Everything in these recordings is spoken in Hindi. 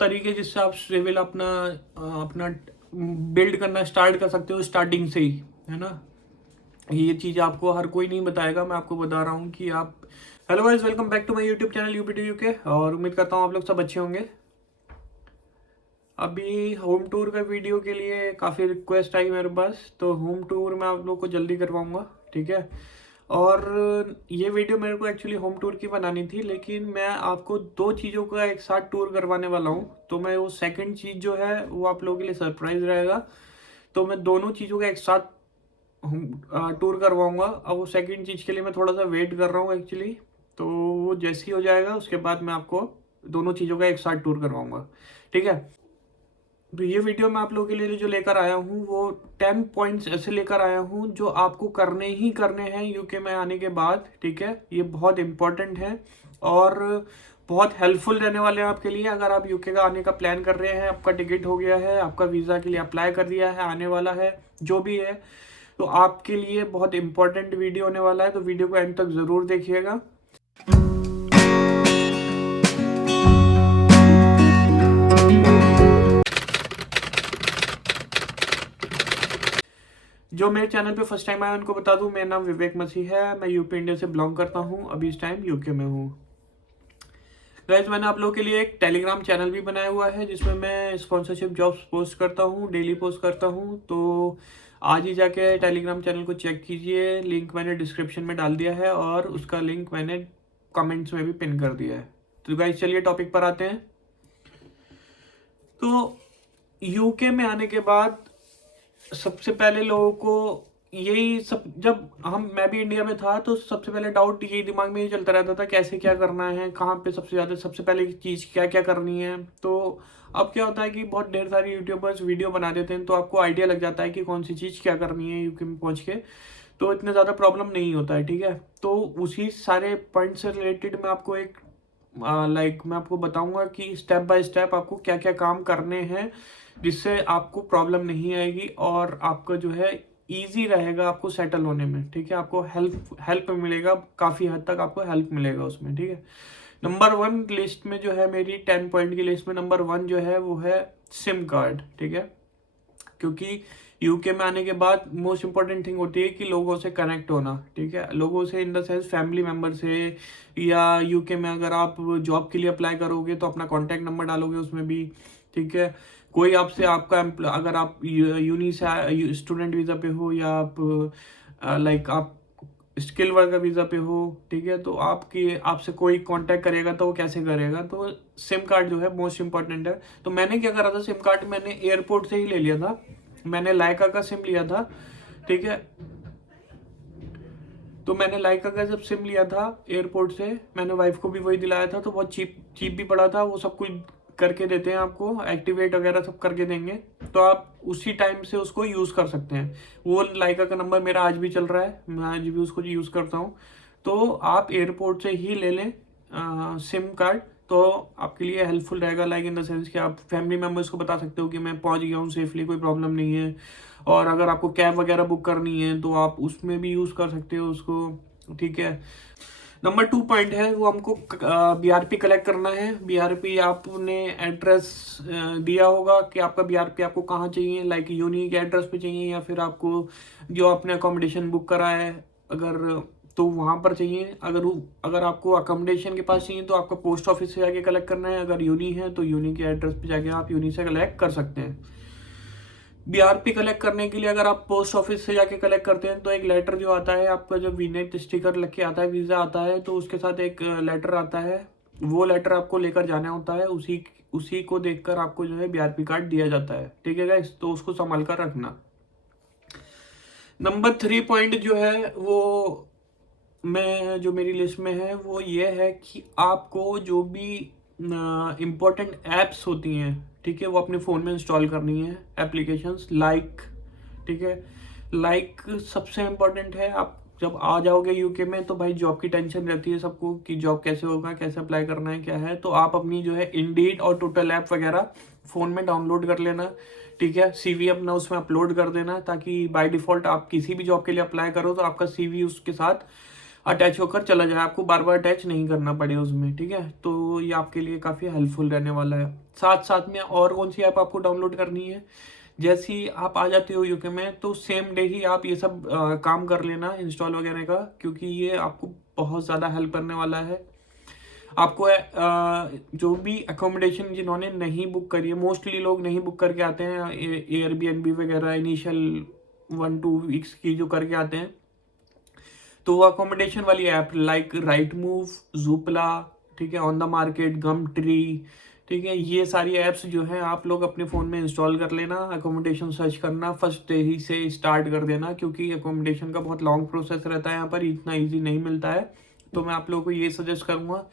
तरीके जिससे आप सिविल अपना बिल्ड करना स्टार्ट कर सकते हो स्टार्टिंग से ही, है ना। ये चीज़ आपको हर कोई नहीं बताएगा, मैं आपको बता रहा हूँ कि आप। Hello guys, welcome back to my YouTube channel UPT UK, और उम्मीद करता हूँ आप लोग सब अच्छे होंगे। अभी होम टूर का वीडियो के लिए काफ़ी रिक्वेस्ट आई मेरे पास, तो होम टूर मैं आप लोग को जल्दी करवाऊँगा, ठीक है। और ये वीडियो मेरे को एक्चुअली होम टूर की बनानी थी, लेकिन मैं आपको दो चीज़ों का एक साथ टूर करवाने वाला हूँ। तो मैं वो सेकंड चीज़ जो है वो आप लोगों के लिए सरप्राइज रहेगा। तो मैं दोनों चीज़ों का एक साथ टूर करवाऊँगा। अब वो सेकंड चीज़ के लिए मैं थोड़ा सा वेट कर रहा हूँ एक्चुअली। तो वो जैसे ही हो जाएगा उसके बाद मैं आपको दोनों चीज़ों का एक साथ टूर करवाऊँगा, ठीक है। तो ये वीडियो मैं आप लोगों के लिए जो लेकर आया हूँ वो 10 पॉइंट्स ऐसे लेकर आया हूँ जो आपको करने ही करने हैं यूके में आने के बाद, ठीक है। ये बहुत इंपॉर्टेंट है और बहुत हेल्पफुल रहने वाले हैं आपके लिए। अगर आप यूके का आने का प्लान कर रहे हैं, आपका टिकट हो गया है, आपका वीज़ा के लिए अप्लाई कर दिया है, आने वाला है, जो भी है, तो आपके लिए बहुत इंपॉर्टेंट वीडियो होने वाला है। तो वीडियो को एंड तक ज़रूर देखिएगा। जो मेरे चैनल पे फर्स्ट टाइम आया उनको बता दूं, मेरा नाम विवेक मसीह है, मैं यूपी इंडिया से बिलोंग करता हूं, अभी इस टाइम यूके में हूं। गाइस, मैंने आप लोगों के लिए एक टेलीग्राम चैनल भी बनाया हुआ है जिसमें मैं स्पॉन्सरशिप जॉब्स पोस्ट करता हूं, डेली पोस्ट करता हूं। तो आज ही जाके टेलीग्राम चैनल को चेक कीजिए, लिंक मैंने डिस्क्रिप्शन में डाल दिया है और उसका लिंक मैंने कमेंट्स में भी पिन कर दिया है। तो गाइस चलिए टॉपिक पर आते हैं। तो यूके में आने के बाद सबसे पहले लोगों को यही सब, जब मैं भी इंडिया में था तो सबसे पहले डाउट यही दिमाग में ही चलता रहता था, कैसे क्या करना है, कहाँ पे सबसे पहले की चीज़ क्या क्या करनी है। तो अब क्या होता है कि बहुत ढेर सारे यूट्यूबर्स वीडियो बना देते हैं, तो आपको आइडिया लग जाता है कि कौन सी चीज़ क्या करनी है यूके में पहुँच के। तो इतना ज़्यादा प्रॉब्लम नहीं होता है, ठीक है। तो उसी सारे पॉइंट से रिलेटेड मैं आपको एक मैं आपको बताऊंगा कि स्टेप बाय स्टेप आपको क्या क्या काम करने हैं जिससे आपको प्रॉब्लम नहीं आएगी और आपका जो है इजी रहेगा आपको सेटल होने में, ठीक है। आपको हेल्प मिलेगा, काफ़ी हद तक आपको हेल्प मिलेगा उसमें, ठीक है। नंबर 1 लिस्ट में जो है, मेरी 10 पॉइंट की लिस्ट में नंबर 1 जो है वो है सिम कार्ड, ठीक है। क्योंकि यूके में आने के बाद मोस्ट इंपॉर्टेंट थिंग होती है कि लोगों से कनेक्ट होना, ठीक है। लोगों से in the sense family member से, या यूके में अगर आप जॉब के लिए अप्लाई करोगे तो अपना कॉन्टैक्ट नंबर डालोगे उसमें भी, ठीक है। कोई आपसे आपका अगर आप यूनी से स्टूडेंट वीज़ा पे हो या आप आप स्किल वर्कर वीज़ा पे हो, ठीक है, तो आपसे कोई कांटेक्ट करेगा तो वो कैसे करेगा। तो सिम कार्ड जो है मोस्ट इंपॉर्टेंट है। तो मैंने क्या करा था, सिम कार्ड मैंने एयरपोर्ट से ही ले लिया था। मैंने लाइका का सिम लिया था, ठीक है। तो मैंने लाइका का जब सिम लिया था एयरपोर्ट से, मैंने वाइफ को भी वही दिलाया था, तो बहुत चीप चीप भी पड़ा था। वो सब कुछ करके देते हैं आपको, एक्टिवेट वगैरह सब करके देंगे, तो आप उसी टाइम से उसको यूज़ कर सकते हैं। वो लाइका का नंबर मेरा आज भी चल रहा है, मैं आज भी उसको यूज़ करता हूँ। तो आप एयरपोर्ट से ही ले लें सिम कार्ड, तो आपके लिए हेल्पफुल रहेगा, लाइक इन द सेंस कि आप फैमिली मेम्बर्स को बता सकते हो कि मैं पहुंच गया हूँ सेफली, कोई प्रॉब्लम नहीं है। और अगर आपको कैब वगैरह बुक करनी है तो आप उसमें भी यूज़ कर सकते हो उसको, ठीक है। नंबर 2 पॉइंट है वो हमको बीआरपी कलेक्ट करना है। बीआरपी आपने एड्रेस दिया होगा कि आपका बीआरपी आपको कहाँ चाहिए, लाइक यूनिक एड्रेस पे चाहिए या फिर आपको जो आपने अकोमोडेशन बुक करा है अगर तो वहाँ पर चाहिए। अगर आपको अकोमोडेशन के पास चाहिए तो आपका पोस्ट ऑफिस से जाके कलेक्ट करना है। अगर यूनी है तो यूनी के एड्रेस पे जाके आप यूनी से कलेक्ट कर सकते हैं। बीआरपी कलेक्ट करने के लिए अगर आप पोस्ट ऑफिस से जाके कलेक्ट करते हैं तो एक लेटर जो आता है आपका, जब वीनेट स्टिकर लग के आता है, वीज़ा आता है, तो उसके साथ एक लेटर आता है। वो लेटर आपको लेकर जाना होता है, उसी को देखकर आपको जो है बीआरपी कार्ड दिया जाता है, ठीक है गाइस। तो उसको संभाल कर रखना। नंबर 3 पॉइंट जो है वो जो मेरी लिस्ट में है वो ये है कि आपको जो भी इम्पोर्टेंट एप्स होती हैं, ठीक है, वो अपने फ़ोन में इंस्टॉल करनी है। एप्लीकेशंस लाइक, ठीक है, लाइक सबसे इम्पोर्टेंट है। आप जब आ जाओगे यूके में तो भाई जॉब की टेंशन रहती है सबको कि जॉब कैसे होगा, कैसे अप्लाई करना है, क्या है। तो आप अपनी जो है इंडीड और टोटल ऐप वगैरह फ़ोन में डाउनलोड कर लेना, ठीक है। सीवी अपना उसमें अपलोड कर देना ताकि बाय डिफ़ॉल्ट आप किसी भी जॉब के लिए अप्लाई करो तो आपका सीवी उसके साथ अटैच होकर चला जाए, आपको बार बार अटैच नहीं करना पड़े उसमें, ठीक है। तो ये आपके लिए काफ़ी हेल्पफुल रहने वाला है। साथ साथ में और कौन सी ऐप आपको डाउनलोड करनी है, जैसे ही आप आ जाते हो यूके में तो सेम डे ही आप ये सब काम कर लेना इंस्टॉल वगैरह का, क्योंकि ये आपको बहुत ज़्यादा हेल्प करने वाला है। आपको जो भी अकोमोडेशन जिन्होंने नहीं बुक करी है, मोस्टली लोग नहीं बुक करके आते हैं एयरबीएनबी वगैरह इनिशियल 1-2 वीक्स की जो करके आते हैं, तो वो अकोमोडेशन वाली app like Rightmove, Zoopla, ठीक है, on the market, Gumtree, ठीक है, ये सारी ऐप्स जो हैं आप लोग अपने फ़ोन में इंस्टॉल कर लेना। अकोमोडेशन सर्च करना फर्स्ट डे ही से स्टार्ट कर देना, क्योंकि अकोमोडेशन का बहुत लॉन्ग प्रोसेस रहता है, यहाँ पर इतना ईजी नहीं मिलता है। तो मैं आप लोगों को ये सजेस्ट करूँगा।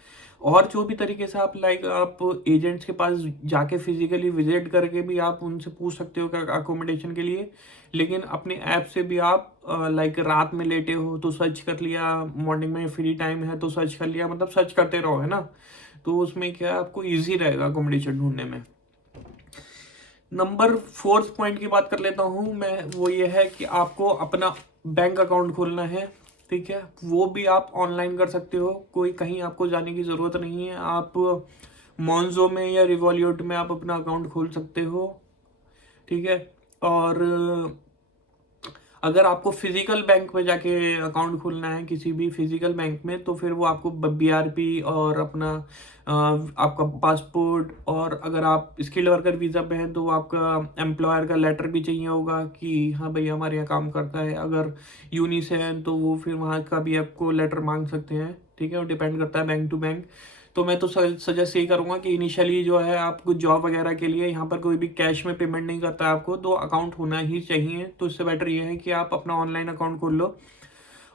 और जो भी तरीके से आप लाइक आप एजेंट्स के पास जाके फिजिकली विजिट करके भी आप उनसे पूछ सकते हो अकोमोडेशन के लिए, लेकिन अपने ऐप से भी आप लाइक रात में लेटे हो तो सर्च कर लिया, मॉर्निंग में फ्री टाइम है तो सर्च कर लिया, मतलब सर्च करते रहो, है ना। तो उसमें क्या आपको ईजी रहेगा अकोमोडेशन ढूंढने में। नंबर 4 पॉइंट की बात कर लेता हूँ मैं, वो ये है कि आपको अपना बैंक अकाउंट खोलना है, ठीक है। वो भी आप ऑनलाइन कर सकते हो, कोई कहीं आपको जाने की ज़रूरत नहीं है। आप मोन्जो में या रिवॉल्यूट में आप अपना अकाउंट खोल सकते हो, ठीक है। और अगर आपको फिजिकल बैंक में जाके अकाउंट खोलना है किसी भी फिजिकल बैंक में, तो फिर वो आपको बीआरपी और अपना आपका पासपोर्ट, और अगर आप स्किल्ड वर्कर वीज़ा पे हैं तो आपका एम्प्लॉयर का लेटर भी चाहिए होगा कि हाँ भाई हमारे यहाँ काम करता है। अगर यूनी से हैं तो वो फिर वहाँ का भी आपको लेटर मांग सकते हैं, ठीक है। वो डिपेंड करता है बैंक टू बैंक। तो मैं तो सजेस्ट यही करूँगा कि इनिशियली जो है आपको जॉब वगैरह के लिए यहाँ पर कोई भी कैश में पेमेंट नहीं करता है आपको, तो अकाउंट होना ही चाहिए। तो इससे बेटर ये है कि आप अपना ऑनलाइन अकाउंट खोल लो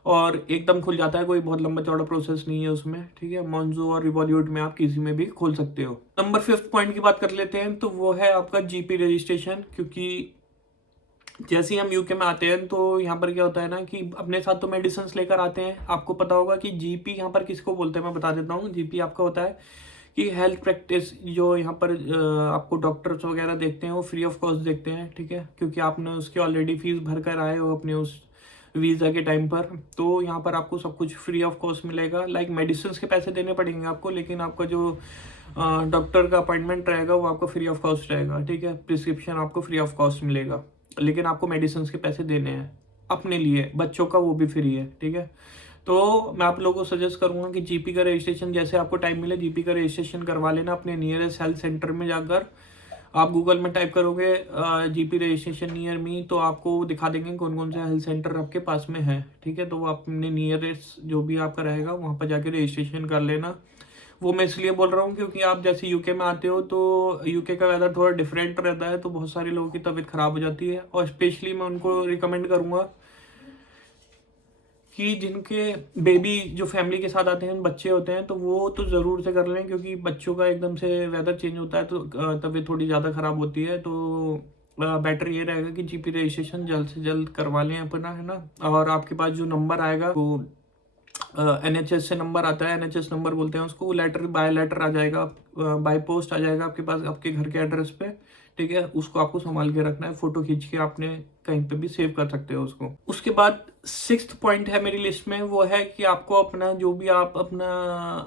और एकदम खुल जाता है, कोई बहुत लंबा चौड़ा प्रोसेस नहीं है उसमें, ठीक है। मोन्जो और रिवॉल्यूट में आप किसी में भी खोल सकते हो। नंबर 5 पॉइंट की बात कर लेते हैं, तो वो है आपका जीपी रजिस्ट्रेशन। क्योंकि जैसे ही हम यूके में आते हैं तो यहाँ पर क्या होता है ना कि अपने साथ तो मेडिसिन लेकर आते हैं। आपको पता होगा कि जीपी यहाँ पर किसको बोलते हैं, मैं बता देता हूँ। जीपी आपका होता है कि हेल्थ प्रैक्टिस, जो यहाँ पर आपको डॉक्टर्स वगैरह देखते हैं वो फ्री ऑफ कॉस्ट देखते हैं, ठीक है। क्योंकि आपने उसकी ऑलरेडी फीस भर कर आए हो अपने उस वीज़ा के टाइम पर, तो यहाँ पर आपको सब कुछ फ्री ऑफ कॉस्ट मिलेगा। लाइक मेडिसिन के पैसे देने पड़ेंगे आपको, लेकिन आपका जो डॉक्टर का अपॉइंटमेंट रहेगा वो आपको फ्री ऑफ कॉस्ट रहेगा, ठीक है। प्रिस्क्रिप्शन आपको फ्री ऑफ कॉस्ट मिलेगा, लेकिन आपको मेडिसिन के पैसे देने हैं अपने लिए, बच्चों का वो भी फ्री है, ठीक है। तो मैं आप लोगों को सजेस्ट करूंगा कि जीपी का रजिस्ट्रेशन जैसे आपको टाइम मिले जीपी का रजिस्ट्रेशन करवा लेना अपने नियरेस्ट हेल्थ सेंटर में जाकर। आप गूगल में टाइप करोगे जीपी रजिस्ट्रेशन नियर मी, तो आपको दिखा देंगे कौन कौन से हेल्थ सेंटर आपके पास में है, ठीक है। तो वो अपने नियरेस्ट जो भी आपका रहेगा वहाँ पर जाके रजिस्ट्रेशन कर लेना। वो मैं इसलिए बोल रहा हूँ क्योंकि आप जैसे यूके में आते हो तो यूके का वेदर थोड़ा डिफरेंट रहता है, तो बहुत सारे लोगों की तबीयत खराब हो जाती है। और स्पेशली मैं उनको रिकमेंड करूँगा कि जिनके बेबी जो फैमिली के साथ आते हैं, बच्चे होते हैं, तो वो तो ज़रूर से कर लें, क्योंकि बच्चों का एकदम से वेदर चेंज होता है तो तबीयत थोड़ी ज़्यादा ख़राब होती है। तो बेटर ये रहेगा कि जीपी रजिस्ट्रेशन जल्द से जल्द करवा लें अपना, है ना। और आपके पास जो नंबर आएगा वो एनएचएस से नंबर आता है, एनएचएस नंबर बोलते हैं उसको। वो लेटर बाय लेटर आ जाएगा, बाय पोस्ट आ जाएगा आपके पास आपके घर के एड्रेस पे, ठीक है। उसको आपको संभाल के रखना है, फोटो खींच के आपने कहीं पे भी सेव कर सकते हो उसको। उसके बाद 6th पॉइंट है मेरी लिस्ट में, वो है कि आपको अपना जो भी आप अपना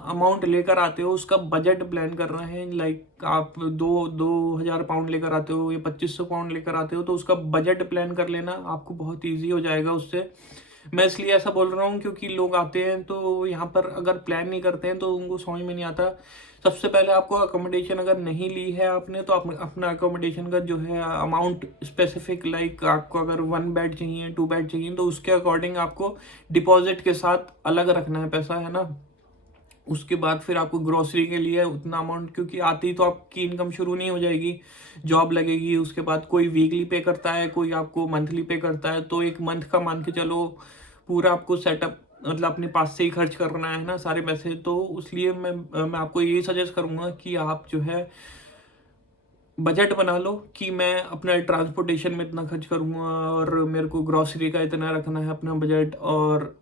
अमाउंट लेकर आते हो उसका बजट प्लान करना है। लाइक आप 2,000 पाउंड लेकर आते हो या 2,500 पाउंड लेकर आते हो, तो उसका बजट प्लान कर लेना, आपको बहुत ईजी हो जाएगा उससे। मैं इसलिए ऐसा बोल रहा हूँ क्योंकि लोग आते हैं तो यहाँ पर अगर प्लान नहीं करते हैं तो उनको समझ में नहीं आता। सबसे पहले आपको अकोमोडेशन अगर नहीं ली है आपने, तो अपना अकोमोडेशन का जो है अमाउंट स्पेसिफिक, लाइक आपको अगर 1 बेड चाहिए 2 बेड चाहिए, तो उसके अकॉर्डिंग आपको डिपॉजिट के साथ अलग रखना है पैसा, है ना। उसके बाद फिर आपको ग्रोसरी के लिए उतना अमाउंट, क्योंकि आती तो आपकी इनकम शुरू नहीं हो जाएगी, जॉब लगेगी। उसके बाद कोई वीकली पे करता है, कोई आपको मंथली पे करता है, तो एक मंथ का मान के चलो पूरा आपको सेटअप मतलब अपने पास से ही खर्च करना है ना सारे पैसे। तो इसलिए मैं आपको यही सजेस्ट करूंगा कि आप जो है बजट बना लो कि मैं अपना ट्रांसपोर्टेशन में इतना खर्च करूंगा और मेरे को ग्रोसरी का इतना रखना है अपना बजट, और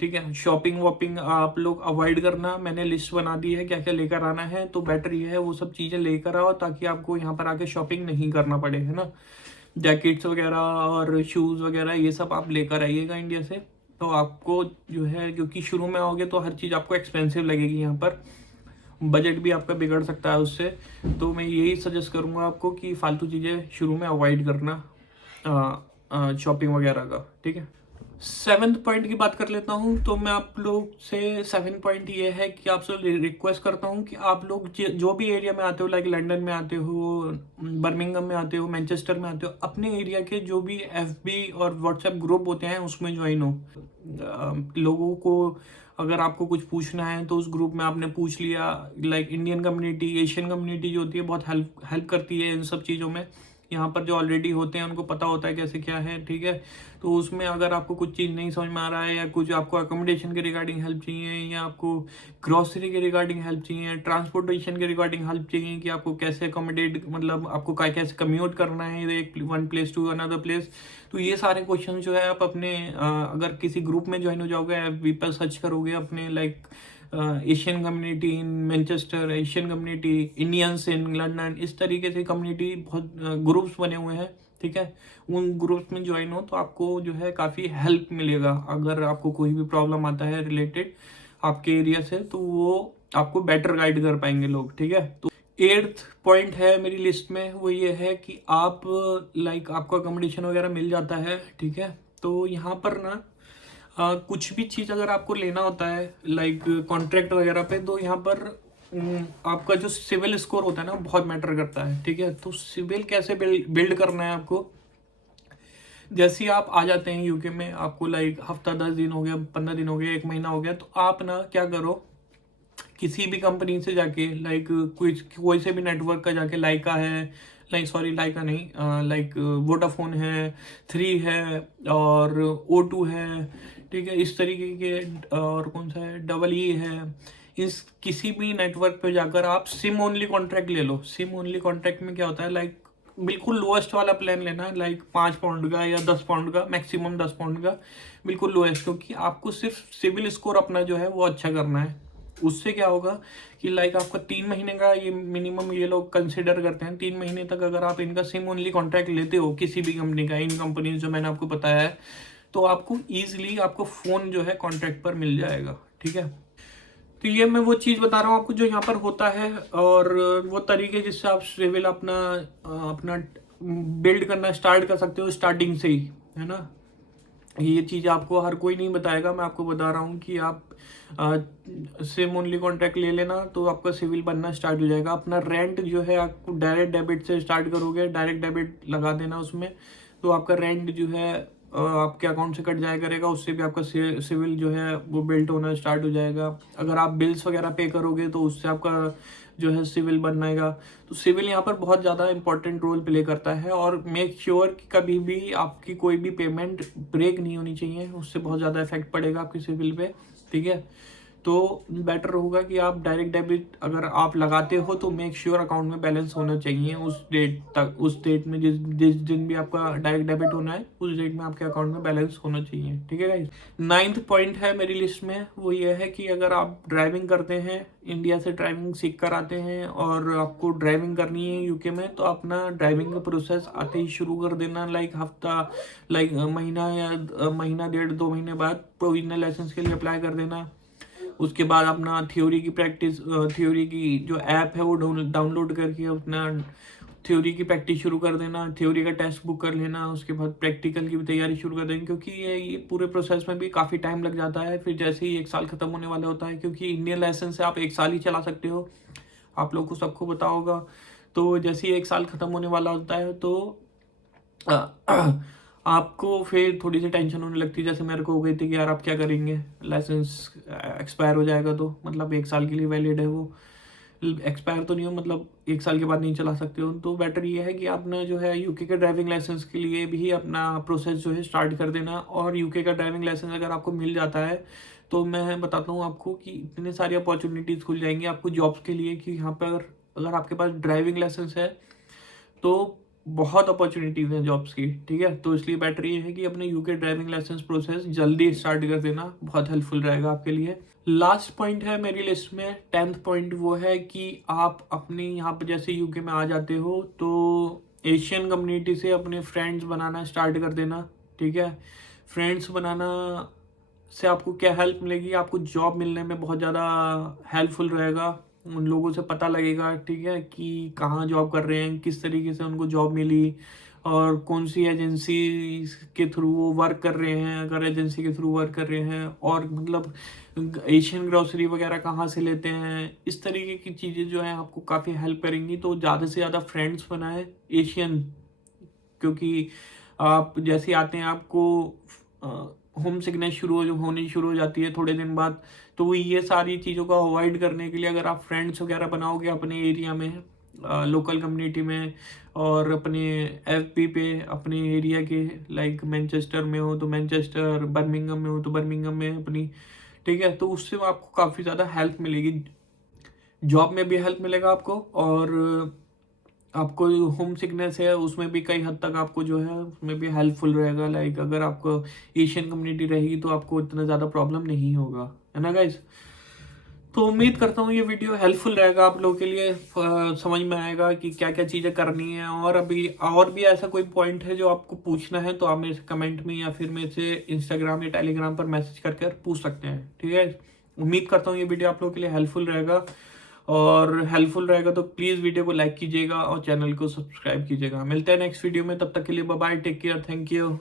ठीक है। शॉपिंग वॉपिंग आप लोग अवॉइड करना, मैंने लिस्ट बना दी है क्या क्या लेकर आना है, तो बेटर ये है वो सब चीज़ें लेकर आओ ताकि आपको यहाँ पर आके शॉपिंग नहीं करना पड़े, है ना। जैकेट्स वगैरह और शूज़ वगैरह ये सब आप लेकर आइएगा इंडिया से, तो आपको जो है, क्योंकि शुरू में आओगे तो हर चीज़ आपको एक्सपेंसिव लगेगी, यहाँ पर बजट भी आपका बिगड़ सकता है उससे। तो मैं यही सजेस्ट करूँगा आपको कि फालतू चीज़ें शुरू में अवॉइड करना शॉपिंग वगैरह का, ठीक है। 7th पॉइंट की बात कर लेता हूँ। तो मैं आप लोग से 7th पॉइंट ये है कि आपसे रिक्वेस्ट करता हूँ कि आप लोग जो भी एरिया में आते हो, लाइक लंदन में आते हो, बर्मिंघम में आते हो, मैनचेस्टर में आते हो, अपने एरिया के जो भी FB और व्हाट्सएप ग्रुप होते हैं उसमें ज्वाइन हो। लोगों को अगर आपको कुछ पूछना है तो उस ग्रुप में आपने पूछ लिया। Like Indian community, Asian community जो होती है बहुत हेल्प करती है इन सब चीज़ों में। यहाँ पर जो ऑलरेडी होते हैं उनको पता होता है कैसे क्या है, ठीक है। तो उसमें अगर आपको कुछ चीज़ नहीं समझ में आ रहा है, या कुछ आपको अकोमोडेशन के रिगार्डिंग हेल्प चाहिए, या आपको ग्रोसरी के रिगार्डिंग हेल्प चाहिए, ट्रांसपोर्टेशन के रिगार्डिंग हेल्प चाहिए कि आपको कैसे अकोमोडेट, मतलब आपको कैसे कम्यूट करना है एक one place to another place, तो ये सारे क्वेश्चन जो है आप अपने अगर किसी ग्रुप में ज्वाइन हो जाओगे, FB पर सर्च करोगे अपने like Asian community in Manchester, Asian community, Indians in London, इस तरीके से कम्युनिटी बहुत ग्रुप्स बने हुए हैं, ठीक है। उन ग्रुप्स में ज्वाइन हो तो आपको जो है काफ़ी हेल्प मिलेगा। अगर आपको कोई भी प्रॉब्लम आता है रिलेटेड आपके एरिया से, तो वो आपको बेटर गाइड कर पाएंगे लोग, ठीक है। तो 8th पॉइंट है मेरी लिस्ट में, वो ये है कि आप लाइक आपको अकोमोडेशन वगैरह मिल जाता है, ठीक है। तो यहाँ पर ना कुछ भी चीज़ अगर आपको लेना होता है लाइक कॉन्ट्रैक्ट वगैरह पे, तो यहाँ पर आपका जो सिविल स्कोर होता है ना बहुत मैटर करता है, ठीक है। तो सिविल कैसे बिल्ड करना है आपको, जैसे ही आप आ जाते हैं यूके में, आपको लाइक हफ्ता 10 दिन हो गया, 15 दिन हो गया, 1 महीना हो गया, तो आप ना क्या करो, किसी भी कंपनी से जाके लाइक कोई से भी नेटवर्क का जाके, लाइका है, लाइका नहीं, लाइक वोडाफोन है, 3 है और O2 है, ठीक है, इस तरीके के, और कौन सा है, EE है। इस किसी भी नेटवर्क पे जाकर आप सिम ओनली कॉन्ट्रैक्ट ले लो। सिम ओनली कॉन्ट्रैक्ट में क्या होता है, लाइक बिल्कुल लोएस्ट वाला प्लान लेना है, लाइक 5 पाउंड का या 10 पाउंड का, मैक्सिमम 10 पाउंड का, बिल्कुल लोएस्ट, क्योंकि आपको सिर्फ सिविल स्कोर अपना जो है वो अच्छा करना है। उससे क्या होगा कि लाइक आपका 3 महीने का ये मिनिमम ये लोग कंसिडर करते हैं, 3 महीने तक अगर आप इनका सिम ओनली कॉन्ट्रैक्ट लेते हो किसी भी कंपनी का, इन कंपनी जो मैंने आपको बताया है, तो आपको ईजिली आपको फ़ोन जो है कॉन्ट्रैक्ट पर मिल जाएगा, ठीक है। तो ये मैं वो चीज़ बता रहा हूँ आपको जो यहाँ पर होता है, और वो तरीके जिससे आप सिविल अपना अपना बिल्ड करना स्टार्ट कर सकते हो स्टार्टिंग से ही, है ना। ये चीज़ आपको हर कोई नहीं बताएगा, मैं आपको बता रहा हूँ कि आप सिम ओनली कॉन्ट्रैक्ट ले लेना तो आपका सिविल बनना स्टार्ट हो जाएगा। अपना रेंट जो है आपको डायरेक्ट डेबिट से स्टार्ट करोगे, डायरेक्ट डेबिट लगा देना उसमें, तो आपका रेंट जो है आपके अकाउंट से कट जाया करेगा, उससे भी आपका सिविल जो है वो बिल्ड होना स्टार्ट हो जाएगा। अगर आप बिल्स वगैरह पे करोगे तो उससे आपका जो है सिविल बनाएगा। तो सिविल यहाँ पर बहुत ज़्यादा इंपॉर्टेंट रोल प्ले करता है, और मेक श्योर कि कभी भी आपकी कोई भी पेमेंट ब्रेक नहीं होनी चाहिए, उससे बहुत ज़्यादा इफेक्ट पड़ेगा आपकी सिविल पे, ठीक है। तो बेटर होगा कि आप डायरेक्ट डेबिट अगर आप लगाते हो तो मेक श्योर अकाउंट में बैलेंस होना चाहिए उस डेट तक, उस डेट में जिस दिन भी आपका डायरेक्ट डेबिट होना है उस डेट में आपके अकाउंट में बैलेंस होना चाहिए, ठीक है गाइस। 9th पॉइंट है मेरी लिस्ट में, वो ये है कि अगर आप ड्राइविंग करते हैं, इंडिया से ड्राइविंग सीख कर आते हैं और आपको ड्राइविंग करनी है यूके में, तो अपना ड्राइविंग का प्रोसेस आते ही शुरू कर देना। लाइक हफ्ता, लाइक महीना या महीना 1.5-2 महीने बाद प्रोविजनल लाइसेंस के लिए अप्लाई कर देना। उसके बाद अपना थ्योरी की प्रैक्टिस, थ्योरी की जो ऐप है वो डाउनलोड करके अपना थ्योरी की प्रैक्टिस शुरू कर देना, थ्योरी का टेस्ट बुक कर लेना, उसके बाद प्रैक्टिकल की भी तैयारी शुरू कर देंगे, क्योंकि ये पूरे प्रोसेस में भी काफ़ी टाइम लग जाता है। फिर जैसे ही 1 साल खत्म होने वाला होता है, क्योंकि इंडियन लाइसेंस से आप 1 साल ही चला सकते हो, आप लोग को सबको पता होगा। तो जैसे ही 1 साल खत्म होने वाला होता है तो आपको फिर थोड़ी सी टेंशन होने लगती है, जैसे मेरे को हो गई थी कि यार आप क्या करेंगे, लाइसेंस एक्सपायर हो जाएगा, तो मतलब 1 साल के लिए वैलिड है वो, एक्सपायर तो नहीं हो, मतलब 1 साल के बाद नहीं चला सकते हो। तो बेटर ये है कि आपने जो है यूके के ड्राइविंग लाइसेंस के लिए भी अपना प्रोसेस जो है स्टार्ट कर देना। और यूके का ड्राइविंग लाइसेंस अगर आपको मिल जाता है तो मैं बताता हूँ आपको कि इतने सारी अपॉर्चुनिटीज़ खुल जाएंगी आपको जॉब्स के लिए, कि यहाँ पर अगर आपके पास ड्राइविंग लाइसेंस है तो बहुत अपॉर्चुनिटीज़ हैं जॉब्स की, ठीक है। तो इसलिए बेटर ये है कि अपने यूके ड्राइविंग लाइसेंस प्रोसेस जल्दी स्टार्ट कर देना, बहुत हेल्पफुल रहेगा आपके लिए। लास्ट पॉइंट है मेरी लिस्ट में 10th पॉइंट, वो है कि आप अपने यहाँ पर जैसे यूके में आ जाते हो तो एशियन कम्युनिटी से अपने फ्रेंड्स बनाना स्टार्ट कर देना, ठीक है। फ्रेंड्स बनाना से आपको क्या हेल्प मिलेगी, आपको जॉब मिलने में बहुत ज़्यादा हेल्पफुल रहेगा। उन लोगों से पता लगेगा, ठीक है, कि कहाँ जॉब कर रहे हैं, किस तरीके से उनको जॉब मिली और कौन सी एजेंसी के थ्रू वो वर्क कर रहे हैं, अगर एजेंसी के थ्रू वर्क कर रहे हैं, और मतलब एशियन ग्रोसरी वगैरह कहाँ से लेते हैं। इस तरीके की चीज़ें जो है आपको काफ़ी हेल्प करेंगी। तो ज़्यादा से ज़्यादा फ्रेंड्स बनाए एशियन, क्योंकि आप जैसे आते हैं आपको होम सिकनेस होनी शुरू हो जाती है थोड़े दिन बाद। तो ये सारी चीज़ों को अवॉइड करने के लिए अगर आप फ्रेंड्स वगैरह बनाओगे अपने एरिया में, लोकल कम्युनिटी में, और अपने एफबी पे अपने एरिया के, लाइक मैनचेस्टर में हो तो मैनचेस्टर, बर्मिंघम में हो तो बर्मिंघम में अपनी, ठीक है, तो उससे आपको काफ़ी ज़्यादा हेल्प मिलेगी। जॉब में भी हेल्प मिलेगा आपको, और आपको होम सिकनेस है उसमें भी कई हद तक आपको जो है उसमें भी हेल्पफुल रहेगा। लाइक अगर आपको एशियन कम्युनिटी रहेगी तो आपको इतना ज़्यादा प्रॉब्लम नहीं होगा, है ना गाइस। तो उम्मीद करता हूँ ये वीडियो हेल्पफुल रहेगा आप लोगों के लिए, समझ में आएगा कि क्या क्या चीज़ें करनी है। और अभी और भी ऐसा कोई पॉइंट है जो आपको पूछना है तो आप मेरे से कमेंट में या फिर मेरे से इंस्टाग्राम या टेलीग्राम पर मैसेज करके पूछ सकते हैं, ठीक है। उम्मीद करता हूँ ये वीडियो आप लोगों के लिए हेल्पफुल रहेगा, और हेल्पफुल रहेगा तो प्लीज़ वीडियो को लाइक कीजिएगा और चैनल को सब्सक्राइब कीजिएगा। मिलते हैं नेक्स्ट वीडियो में, तब तक के लिए bye bye, take care, thank you.